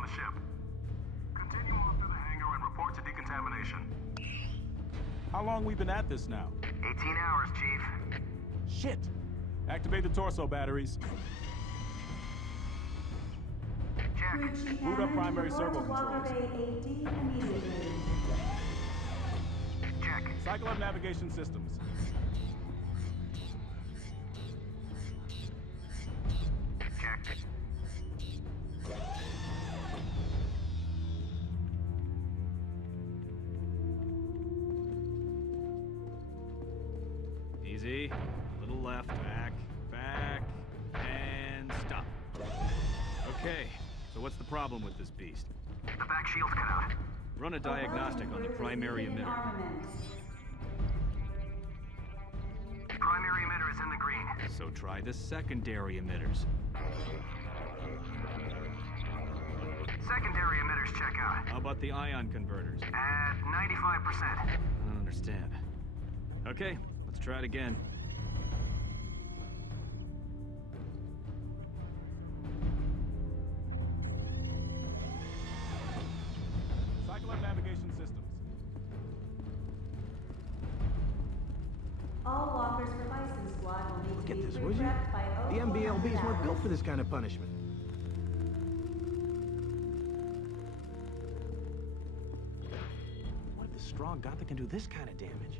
on the ship. Continue on through the hangar and report to decontamination. How long we been at this now? 18 hours, Chief. Shit! Activate the torso batteries. Check. Boot up primary servo controls. Check. Cycle up navigation systems. Check. Easy. A little left. Back. Back. And stop. Okay. So what's the problem with this beast? The back shield's cut out. Run a diagnostic on the primary emitter. Primary emitter is in the green. So try the secondary emitters. Secondary emitters check out. How about the ion converters? At 95%. I don't understand. Okay, let's try it again. Cycle up navigation systems. All walkers for Bison Squad will need Look to at be this, would you? prepped by The MBLBs weren't built for this kind of punishment. What if the strong Gotha can do this kind of damage?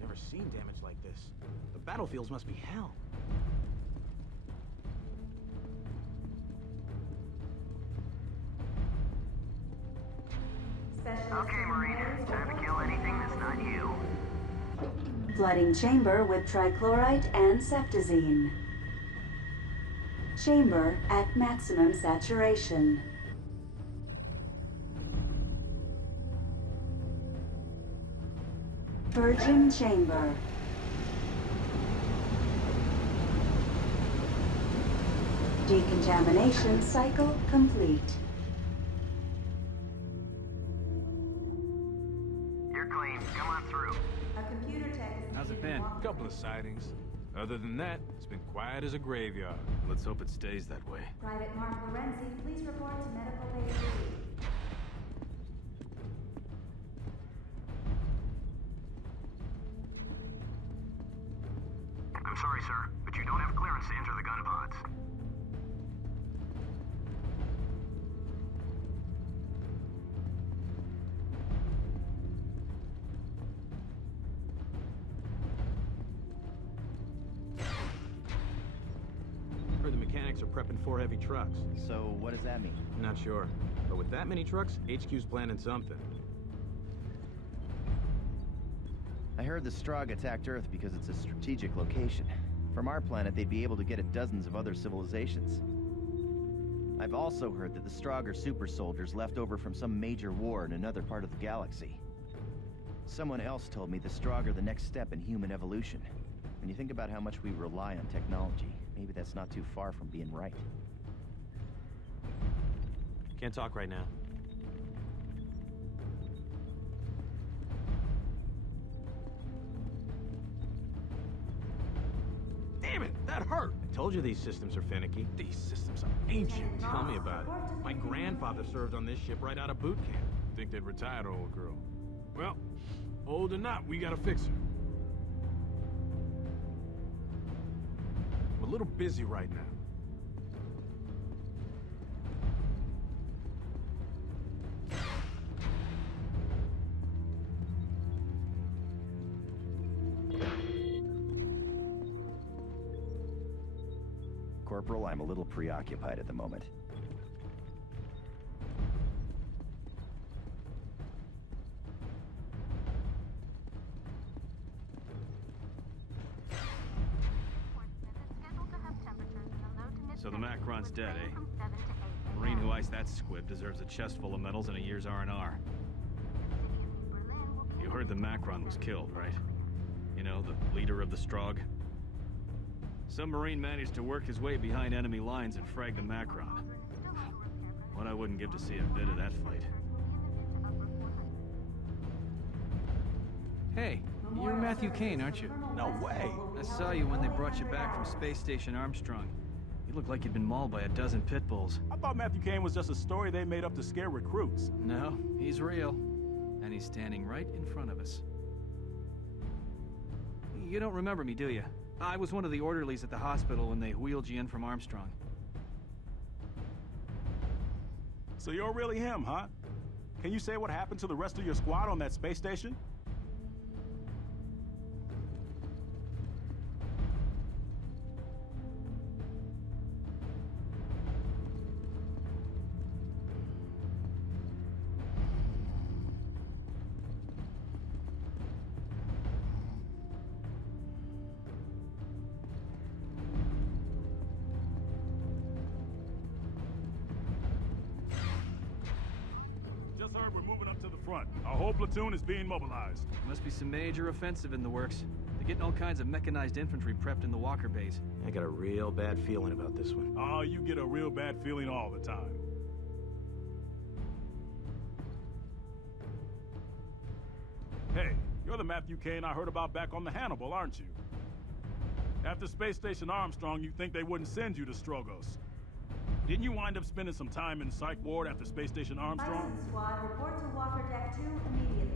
Never seen damage like this. The battlefields must be hell. Okay, Marine. Time to kill anything that's not you. Flooding chamber with trichlorite and ceftazine. Chamber at maximum saturation. Purging chamber. Decontamination cycle complete. You're clean. Come on through. A computer tech is How's it needed been? to walk Couple of sightings. Other than that, it's been quiet as a graveyard. Let's hope it stays that way. Private Mark Lorenzi, please report to medical base 3. I'm sorry, sir, but you don't have clearance to enter the gun pods. Heard the mechanics are prepping 4 heavy trucks. So what does that mean? Not sure. But with that many trucks, HQ's planning something. I heard the Strogg attacked Earth because it's a strategic location. From our planet, they'd be able to get at dozens of other civilizations. I've also heard that the Strogg are super soldiers left over from some major war in another part of the galaxy. Someone else told me the Strogg are the next step in human evolution. When you think about how much we rely on technology, maybe that's not too far from being right. Can't talk right now. Damn it, that hurt! I told you these systems are finicky. These systems are ancient. Tell me about it. My grandfather served on this ship right out of boot camp. Think they'd retire the old girl. Well, old or not, we gotta fix her. I'm a little busy right now. Corporal, I'm a little preoccupied at the moment. So the Macron's dead, eh? Marine who iced that squib deserves a chest full of medals and a year's R&R. You heard the Macron was killed, right? You know, the leader of the Strogg? Some Marine managed to work his way behind enemy lines and frag the Macron. What I wouldn't give to see a bit of that fight. Hey, Memorial You're Matthew services Kane, for aren't you? Colonel No Westphal way. will be I held saw in you when they full brought you back from hours. Space Station Armstrong. You looked like you'd been mauled by a dozen pit bulls. I thought Matthew Kane was just a story they made up to scare recruits. No, he's real. And he's standing right in front of us. You don't remember me, do you? I was one of the orderlies at the hospital when they wheeled you in from Armstrong. So you're really him, huh? Can you say what happened to the rest of your squad on that space station? Just heard we're moving up to the front. Our whole platoon is being mobilized. Must be some major offensive in the works. They're getting all kinds of mechanized infantry prepped in the Walker base. I got a real bad feeling about this one. Oh, you get a real bad feeling all the time. Hey, you're the Matthew Kane I heard about back on the Hannibal, aren't you? After Space Station Armstrong, you think they wouldn't send you to Strogos. Didn't you wind up spending some time in Psych Ward after Space Station Armstrong? Bison Squad, report to Walker Deck 2 immediately.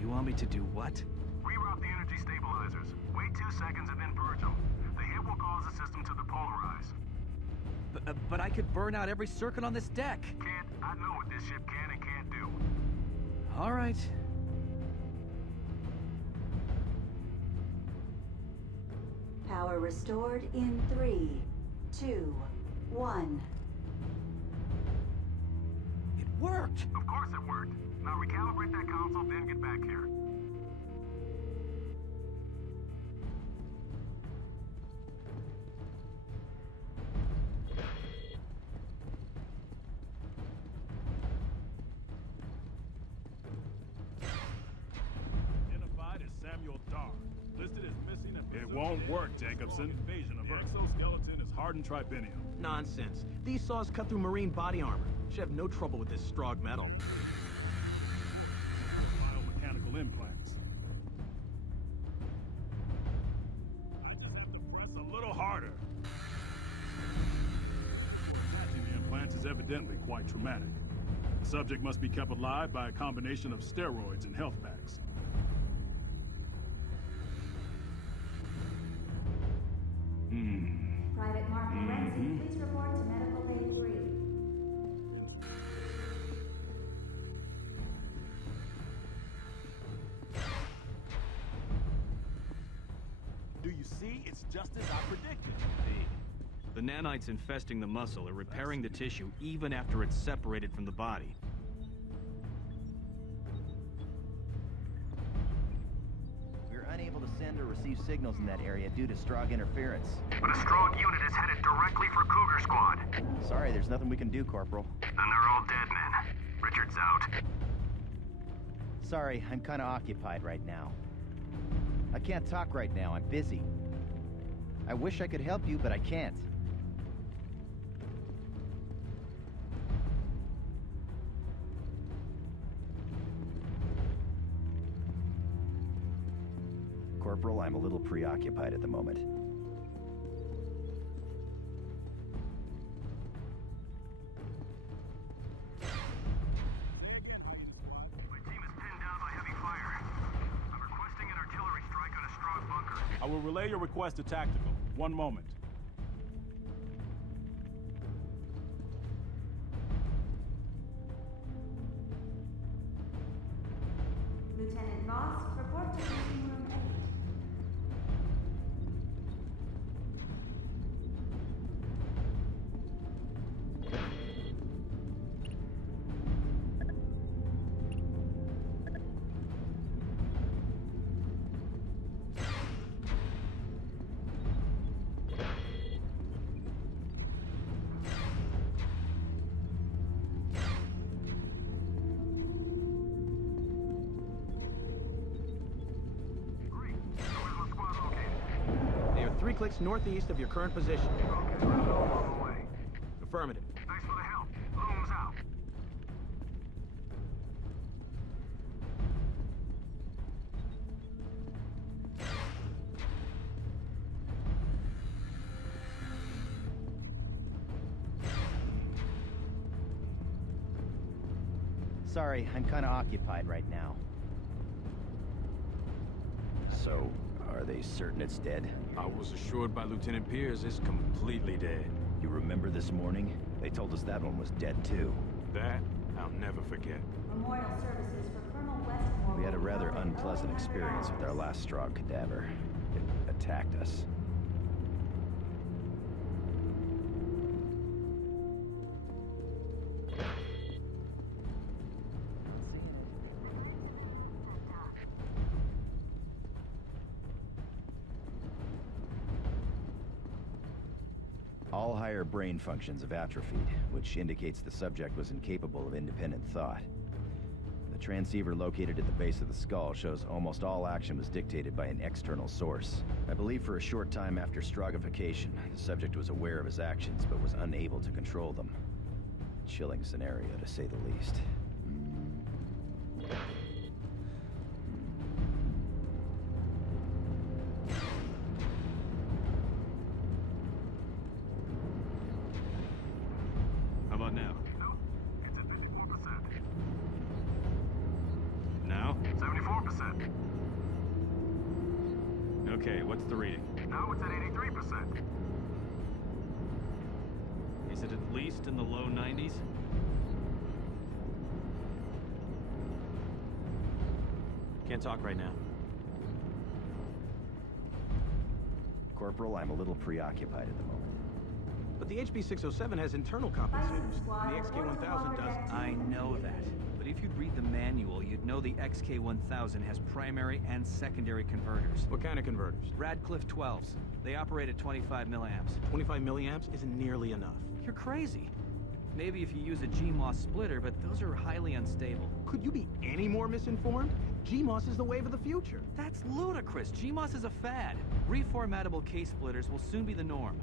You want me to do what? Reroute the energy stabilizers. Wait 2 seconds and then purge them. The hit will cause the system to depolarize. But I could burn out every circuit on this deck. Kid, I know what this ship can and can't do. All right. Power restored in 3, 2, 1. It worked. Of course it worked. Now recalibrate that console, then get back here. Identified as Samuel Dar. Listed as missing at It won't work, Jacobson. Invasion of exoskeleton is hardened tribinium. Nonsense. These saws cut through marine body armor. Should have no trouble with this Strog metal. Biomechanical implants. I just have to press a little harder. Attaching the implants is evidently quite traumatic. The subject must be kept alive by a combination of steroids and health packs. Private Mark Lorenzi, please report to Medical Bay 3. Do you see? It's just as I predicted. The nanites infesting the muscle are repairing the tissue even after it's separated from the body. We're unable to send or receive signals in that area due to Strog interference. But a strong unit is headed directly for Cougar Squad. Sorry, there's nothing we can do, Corporal. Then they're all dead men. Richard's out. Sorry, I'm kind of occupied right now. I can't talk right now, I'm busy. I wish I could help you, but I can't. Corporal, I'm a little preoccupied at the moment. My team is pinned down by heavy fire. I'm requesting an artillery strike on a strong bunker. I will relay your request to tactical. One moment. Lieutenant Voss, report to briefing room 8. Great. So where's my squad located? They are 3 clicks northeast of your current position. Okay, so it's all on the way. Affirmative. Thanks for the help. Looms out. Sorry, I'm kinda occupied right now. So, are they certain it's dead? I was assured by Lieutenant Pierce it's completely dead. You remember this morning? They told us that one was dead too. That I'll never forget. Memorial services for Colonel Westmore. We had a will rather be held in unpleasant early experience with our hours. last Strogg cadaver. It attacked us. All higher brain functions have atrophied, which indicates the subject was incapable of independent thought. The transceiver located at the base of the skull shows almost all action was dictated by an external source. I believe for a short time after Stroggification, the subject was aware of his actions but was unable to control them. Chilling scenario, to say the least. How about now? No, it's at 54%. Now? 74%. Okay, what's the reading? Now it's at 83%. Is it at least in the low 90s? Can't talk right now. Corporal, I'm a little preoccupied at the moment. But the HP-607 has internal compensators, and the XK-1000 doesn't. I know that. But if you'd read the manual, you'd know the XK-1000 has primary and secondary converters. What kind of converters? Radcliffe 12s. They operate at 25 milliamps. 25 milliamps isn't nearly enough. You're crazy. Maybe if you use a GMOS splitter, but those are highly unstable. Could you be any more misinformed? GMOS is the wave of the future. That's ludicrous. GMOS is a fad. Reformatable case splitters will soon be the norm.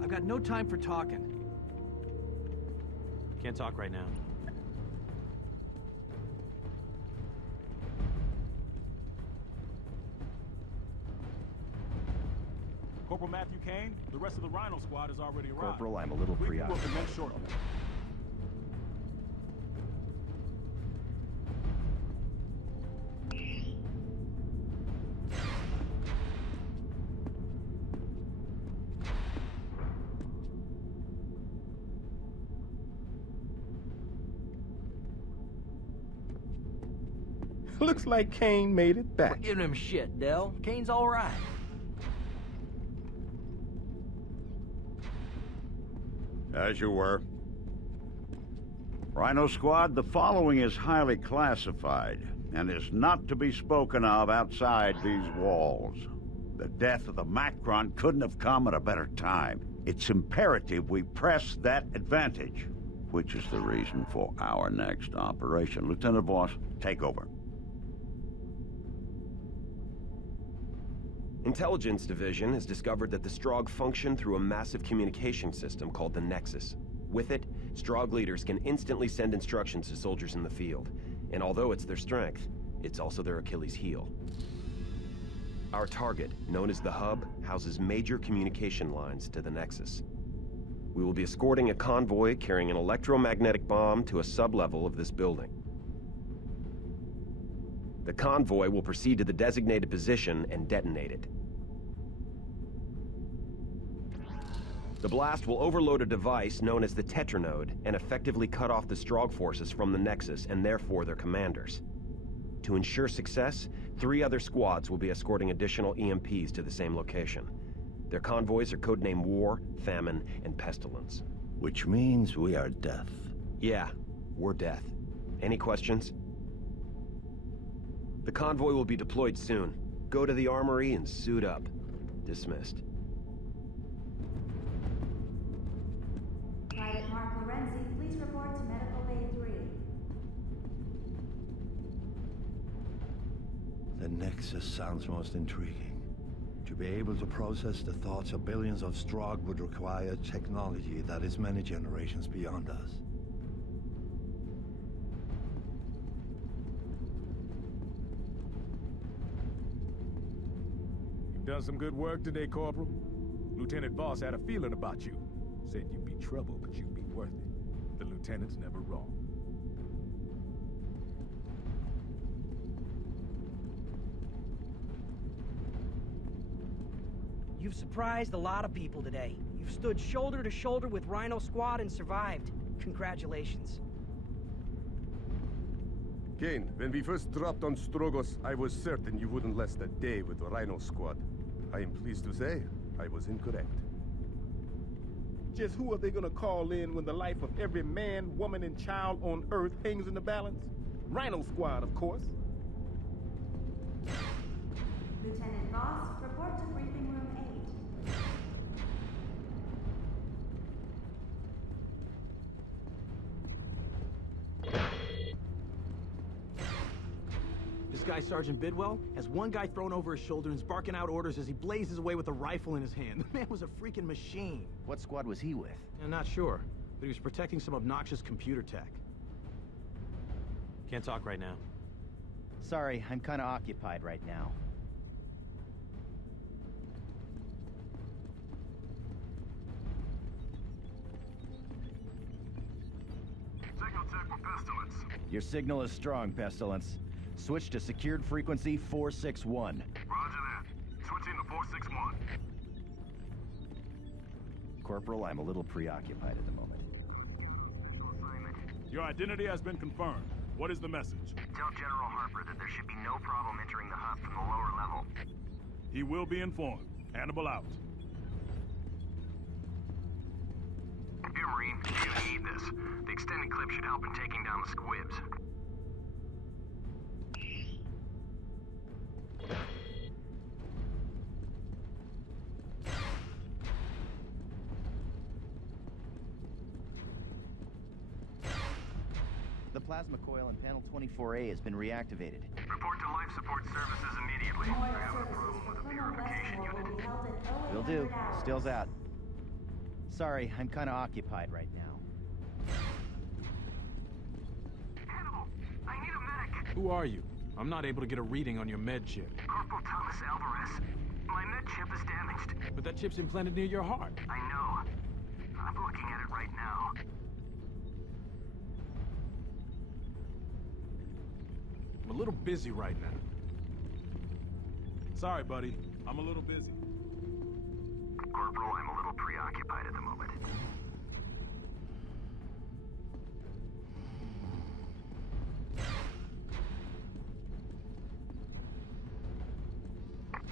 I've got no time for talking. Can't talk right now. Corporal Matthew Kane, the rest of the Rhino squad has already arrived. Corporal, I'm a little Briefing will preoccupied. commence shortly. Looks like Kane made it back. Give him shit, Dell. Kane's all right. As you were. Rhino Squad, the following is highly classified and is not to be spoken of outside these walls. The death of the Macron couldn't have come at a better time. It's imperative we press that advantage, which is the reason for our next operation. Lieutenant Voss, take over. Intelligence Division has discovered that the Strogg function through a massive communication system called the Nexus. With it, Strogg leaders can instantly send instructions to soldiers in the field. And although it's their strength, it's also their Achilles heel. Our target, known as the Hub, houses major communication lines to the Nexus. We will be escorting a convoy carrying an electromagnetic bomb to a sub-level of this building. The convoy will proceed to the designated position and detonate it. The blast will overload a device known as the Tetranode and effectively cut off the Strogg forces from the Nexus and therefore their commanders. To ensure success, 3 other squads will be escorting additional EMPs to the same location. Their convoys are codenamed War, Famine, and Pestilence. Which means we are death. Yeah, we're death. Any questions? The convoy will be deployed soon. Go to the armory and suit up. Dismissed. Private Mark Lorenzi, please report to Medical Bay 3. The Nexus sounds most intriguing. To be able to process the thoughts of billions of Strogg would require technology that is many generations beyond us. You've done some good work today, Corporal. Lieutenant Voss had a feeling about you. Said you'd be trouble, but you'd be worth it. The lieutenant's never wrong. You've surprised a lot of people today. You've stood shoulder to shoulder with Rhino Squad and survived. Congratulations. Kane, when we first dropped on Strogos, I was certain you wouldn't last a day with the Rhino Squad. I am pleased to say, I was incorrect. Just who are they gonna call in when the life of every man, woman, and child on Earth hangs in the balance? Rhino Squad, of course. Lieutenant Voss, report to briefing room 8. This guy, Sergeant Bidwell, has one guy thrown over his shoulder and is barking out orders as he blazes away with a rifle in his hand. The man was a freaking machine. What squad was he with? I'm not sure, but he was protecting some obnoxious computer tech. Can't talk right now. Sorry, I'm kinda occupied right now. Signal check for Pestilence. Your signal is strong, Pestilence. Switch to secured frequency 461. Roger that. Switching to 461. Corporal, I'm a little preoccupied at the moment. Your identity has been confirmed. What is the message? Tell General Harper that there should be no problem entering the hub from the lower level. He will be informed. Hannibal out. Here, Marine. You need this. The extended clip should help in taking down the squibs. The plasma coil in panel 24A has been reactivated. Report to life support services immediately. I have a problem with the purification unit. Will do. Still's out. Sorry, I'm kinda occupied right now. Hannibal, I need a medic. Who are you? I'm not able to get a reading on your med chip. Corporal Thomas Alvarez. My med chip is damaged. But that chip's implanted near your heart. I know. I'm looking at it right now. I'm a little busy right now. Sorry, buddy. I'm a little busy. Corporal, I'm a little preoccupied at the moment.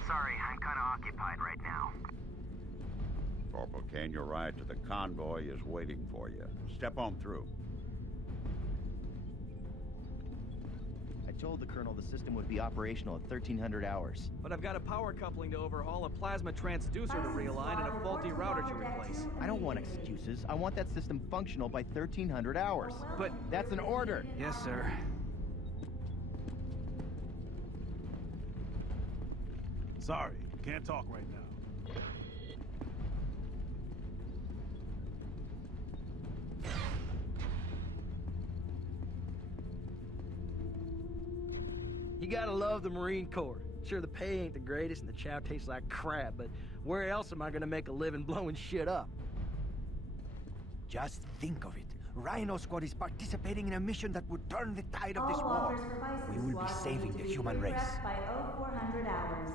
Sorry, I'm kinda occupied right now. Corporal Kane, your ride to the convoy is waiting for you. Step on through. I told the Colonel the system would be operational at 1300 hours. But I've got a power coupling to overhaul, a plasma transducer to realign, and a faulty router to replace. I don't want excuses. I want that system functional by 1300 hours. But that's an order. Yes, sir. Sorry, can't talk right now. You gotta love the Marine Corps. Sure, the pay ain't the greatest and the chow tastes like crap, but where else am I gonna make a living blowing shit up? Just think of it. Rhino Squad is participating in a mission that would turn the tide of this war. We will be saving the human race. By 0400 hours.